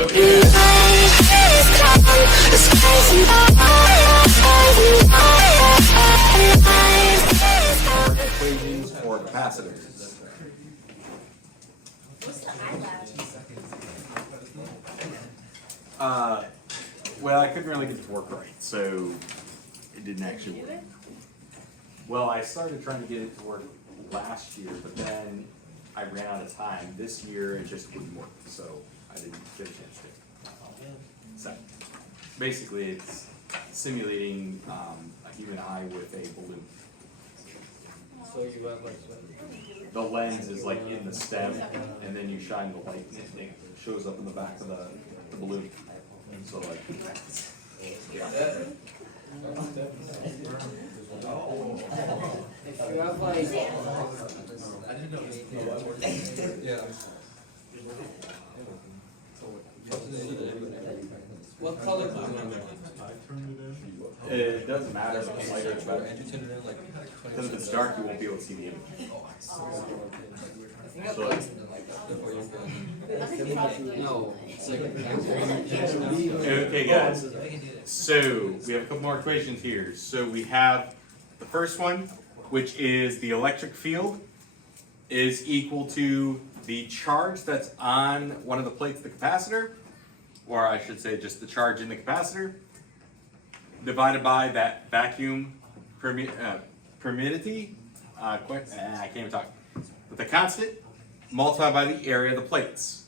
Equations for capacitors. What's the eyelash? Well, I couldn't really get it to work right, so it didn't actually work. Well, I started trying to get it to work last year, but then I ran out of time. This year, it just wouldn't work, so I didn't get a chance to. So, basically, it's simulating a human eye with a balloon. So you went like The lens is like in the stem, and then you shine the light, and it shows up in the back of the balloon. And so like, you have like what color balloon? it doesn't matter if it's lighter, it's better. Because if it's dark, you won't be able to see the image. So like, No. okay guys, so we have a couple more equations here. So we have the first one, which is the electric field is equal to the charge that's on one of the plates of the capacitor, or I should say just the charge in the capacitor, divided by that vacuum permittivity, I can't even talk, but the constant, multiplied by the area of the plates.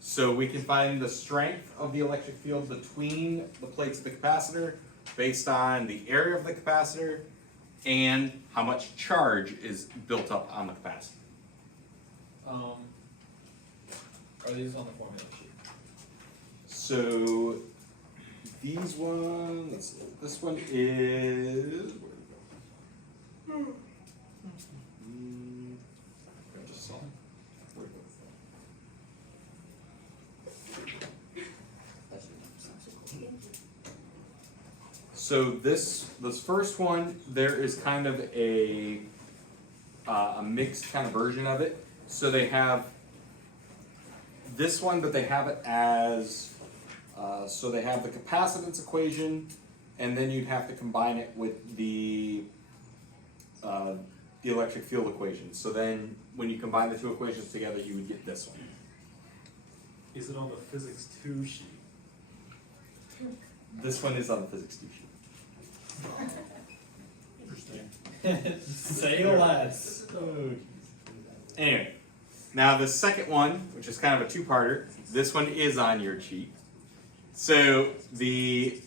So we can find the strength of the electric field between the plates of the capacitor based on the area of the capacitor and how much charge is built up on the capacitor. Are these on the formula sheet? So these ones, let's see, this one is, I just saw it. So this first one, there is kind of a mixed kind of version of it. So they have this one, but they have it as, so they have the capacitance equation, and then you'd have to combine it with the electric field equation. So then when you combine the two equations together, you would get this one. Is it on the physics 2 sheet? This one is on the physics 2 sheet. Interesting. Say less. Anyway, now the second one, which is kind of a two-parter, this one is on your sheet. So the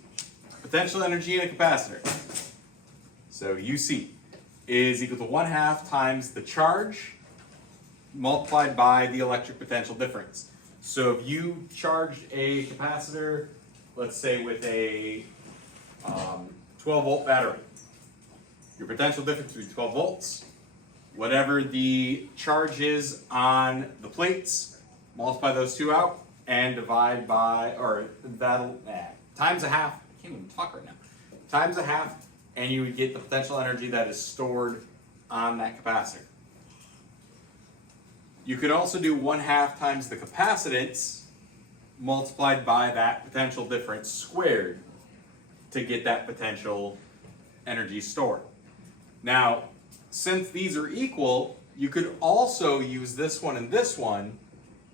potential energy in a capacitor, so UC, is equal to 1/2 times the charge multiplied by the electric potential difference. So if you charged a capacitor, let's say with a 12-volt battery, your potential difference between 12 volts, whatever the charge is on the plates, multiply those two out and divide by, or that'll, times 1/2, I can't even talk right now, times 1/2, and you would get the potential energy that is stored on that capacitor. You could also do 1/2 times the capacitance multiplied by that potential difference squared to get that potential energy stored. Now, since these are equal, you could also use this one and this one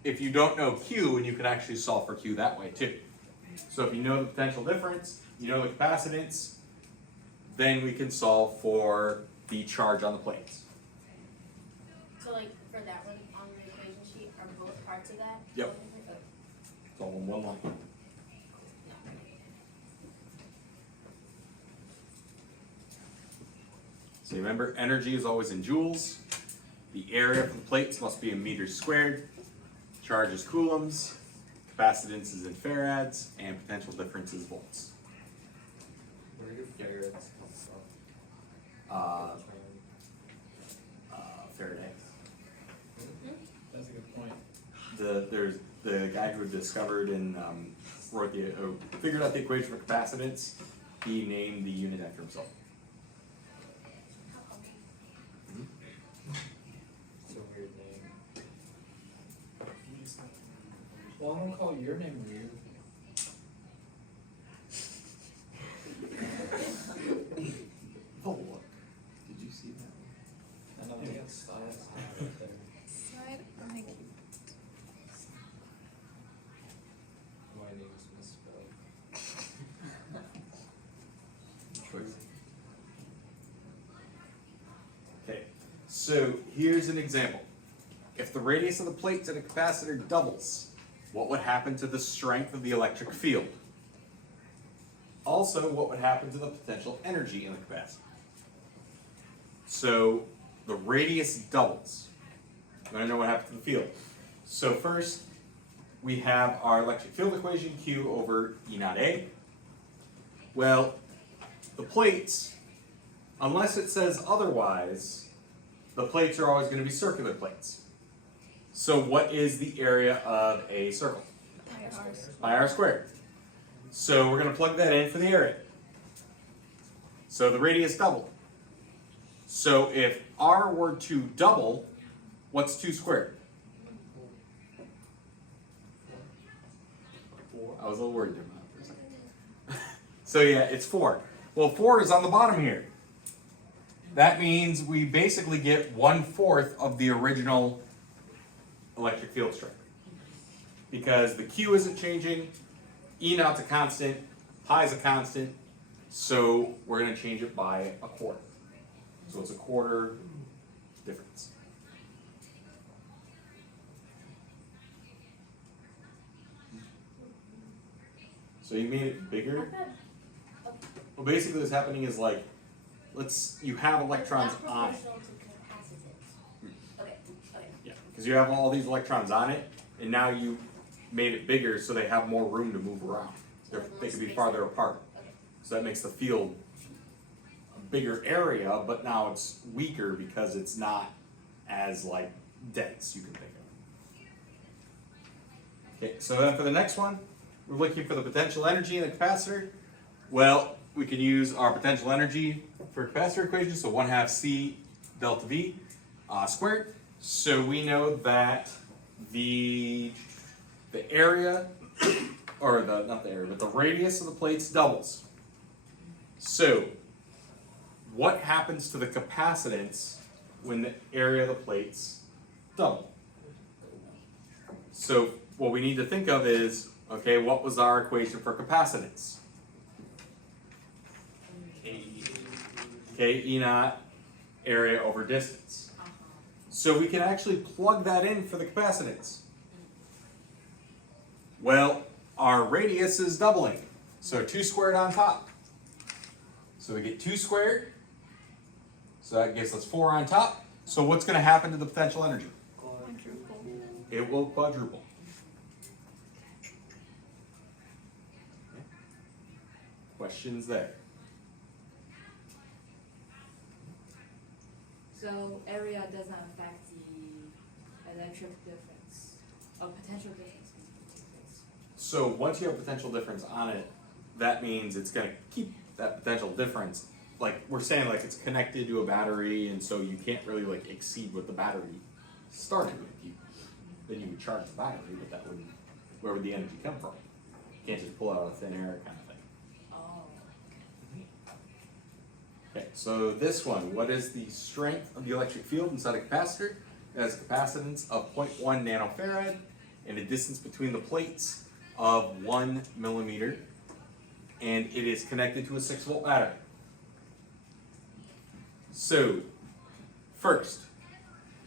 if you don't know Q, and you can actually solve for Q that way too. So if you know the potential difference, you know the capacitance, then we can solve for the charge on the plates. So like for that one on the equation sheet, are both parts of that? Yep. It's all in one line. So remember, energy is always in joules. The area of the plates must be in meters squared. Charge is coulombs. Capacitance is in farads, and potential difference is volts. Where do farads come from? Faraday. That's a good point. There's the guy who discovered and figured out the equation for capacitance. He named the unit after himself. It's a weird name. Well, I'm gonna call your name weird. Oh, did you see that? I know they got style right there. Side eye cute. My name is misspelled. Okay, so here's an example. If the radius of the plates in a capacitor doubles, what would happen to the strength of the electric field? Also, what would happen to the potential energy in the capacitor? So, the radius doubles. You want to know what happens to the field? So first, we have our electric field equation, Q over E naught A. Well, the plates, unless it says otherwise, the plates are always going to be circular plates. So what is the area of a circle? Pi r squared. So we're going to plug that in for the area. So the radius doubled. So if r were to double, what's 2 squared? I was a little worried there about it for a second. So yeah, it's 4. Well, 4 is on the bottom here. That means we basically get 1/4 of the original electric field strength. Because the Q isn't changing, E naught's a constant, pi is a constant, so we're going to change it by 1/4. So it's 1/4 difference. So you made it bigger? Well, basically what's happening is like, you have electrons It's not on it. proportional to capacitance. Okay, okay. Yeah, because you have all these electrons on it, and now you made it bigger so they have more room to move around. They can be farther apart. Okay. So that makes the field a bigger area, but now it's weaker because it's not as like dense, you can think of. Okay, so then for the next one, we're looking for the potential energy in the capacitor. Well, we can use our potential energy for capacitor equation, so 1/2 C delta V squared. So we know that the area, or not the area, but the radius of the plates doubles. So what happens to the capacitance when the area of the plates double? So what we need to think of is, okay, what was our equation for capacitance? K E naught area over distance. So we can actually plug that in for the capacitance. Well, our radius is doubling, so 2 squared on top. So we get 2 squared, so that gives us 4 on top. So what's going to happen to the potential energy? It will quadruple. Questions there? So area doesn't affect the electric difference, or potential difference. So once you have potential difference on it, that means it's going to keep that potential difference. Like we're saying, like it's connected to a battery, and so you can't really like exceed what the battery started with. Then you would charge the battery, but that wouldn't. Where would the energy come from? You can't just pull out of thin air kind of thing. Oh. Okay, so this one, what is the strength of the electric field inside a capacitor? It has a capacitance of 0.1 nanofarad and a distance between the plates of 1 millimeter, and it is connected to a 6-volt battery. So, first,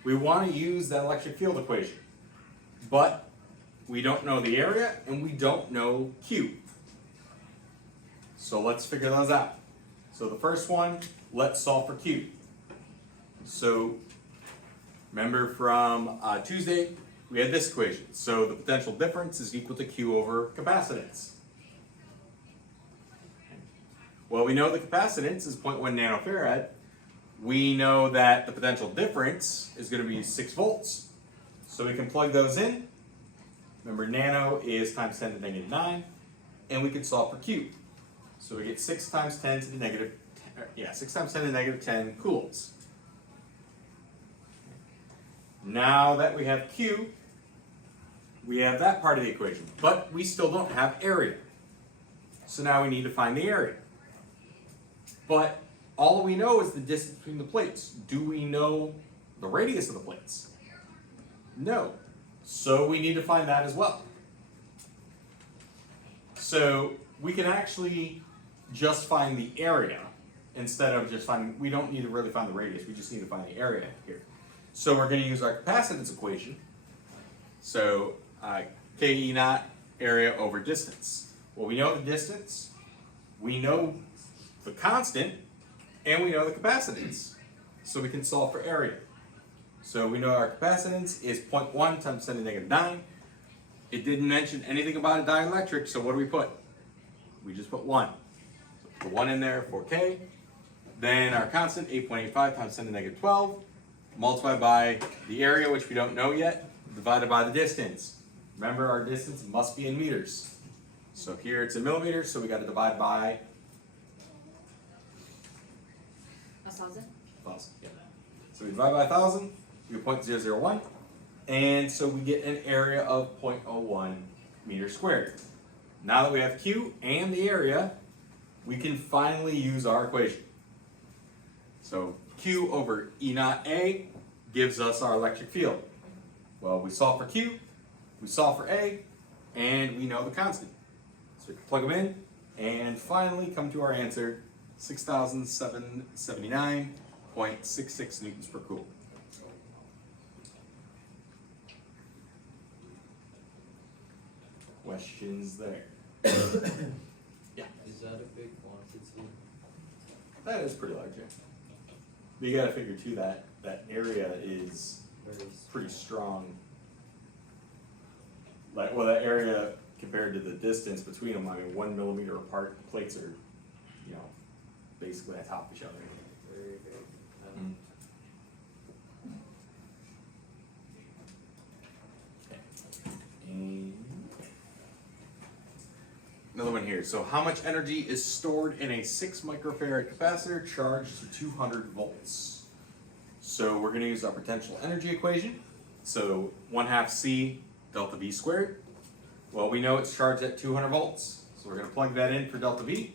we want to use that electric field equation, but we don't know the area and we don't know Q. So let's figure those out. So the first one, let's solve for Q. So remember from Tuesday, we had this equation. So the potential difference is equal to Q over capacitance. Well, we know the capacitance is 0.1 nanofarad. We know that the potential difference is going to be 6 volts. So we can plug those in. Remember, nano is times 10 to the negative 9. And we can solve for Q. So we get 6 times 10 to the negative, 6 times 10 to the negative 10 coulombs. Now that we have Q, we have that part of the equation, but we still don't have area. So now we need to find the area. But all we know is the distance between the plates. Do we know the radius of the plates? No. So we need to find that as well. So we can actually just find the area instead of just finding, we don't need to really find the radius, we just need to find the area here. So we're going to use our capacitance equation. So K E naught area over distance. Well, we know the distance, we know the constant, and we know the capacitance. So we can solve for area. So we know our capacitance is 0.1 times 10 to the negative 9. It didn't mention anything about a dielectric, so what do we put? We just put 1. So put the 1 in there for K. Then our constant, 8.85 times 10 to the negative 12, multiplied by the area, which we don't know yet, divided by the distance. Remember, our distance must be in meters. So here it's in millimeters, so we got to divide by 1,000. 1,000. Yeah. So we divide by 1,000, we get 0.001, and so we get an area of 0.01 meters squared. Now that we have Q and the area, we can finally use our equation. So Q over E naught A gives us our electric field. Well, we solve for Q, we solve for A, and we know the constant. So we can plug them in, and finally come to our answer, 6,779.66 newtons per coulomb. Questions there? Yeah, Is that a big quantity? that is pretty large, yeah. But you gotta figure too that area is Very pretty strong. Like, well, that area compared to the distance between them, I mean, 1 millimeter apart, plates are, you know, basically on top of each other. very big. And another one here. So how much energy is stored in a 6 microfarad capacitor charged to 200 volts? So we're going to use our potential energy equation. So 1/2 C delta V squared. Well, we know it's charged at 200 volts. So we're going to plug that in for delta V.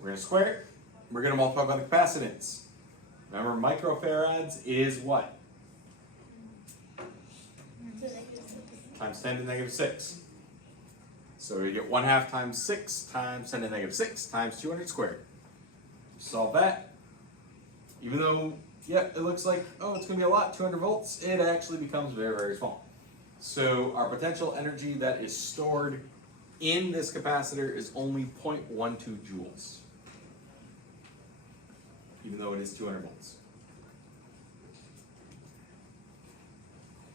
We're going to square it. We're going to multiply by the capacitance. Remember, microfarads is what? Times 10 to the negative 6. So we get 1/2 times 6 times 10 to the negative 6 times 200 squared. Solve that. Even though, yeah, it looks like, oh, it's going to be a lot, 200 volts, it actually becomes very, very small. So our potential energy that is stored in this capacitor is only 0.12 joules. Even though it is 200 volts.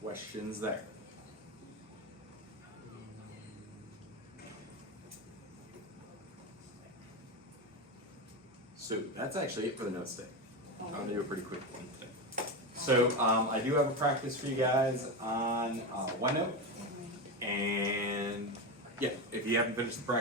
Questions there? So that's actually it for the notes today. I'm gonna do a pretty quick one today. So I do have a practice for you guys on OneNote, and yeah, if you haven't finished the practice,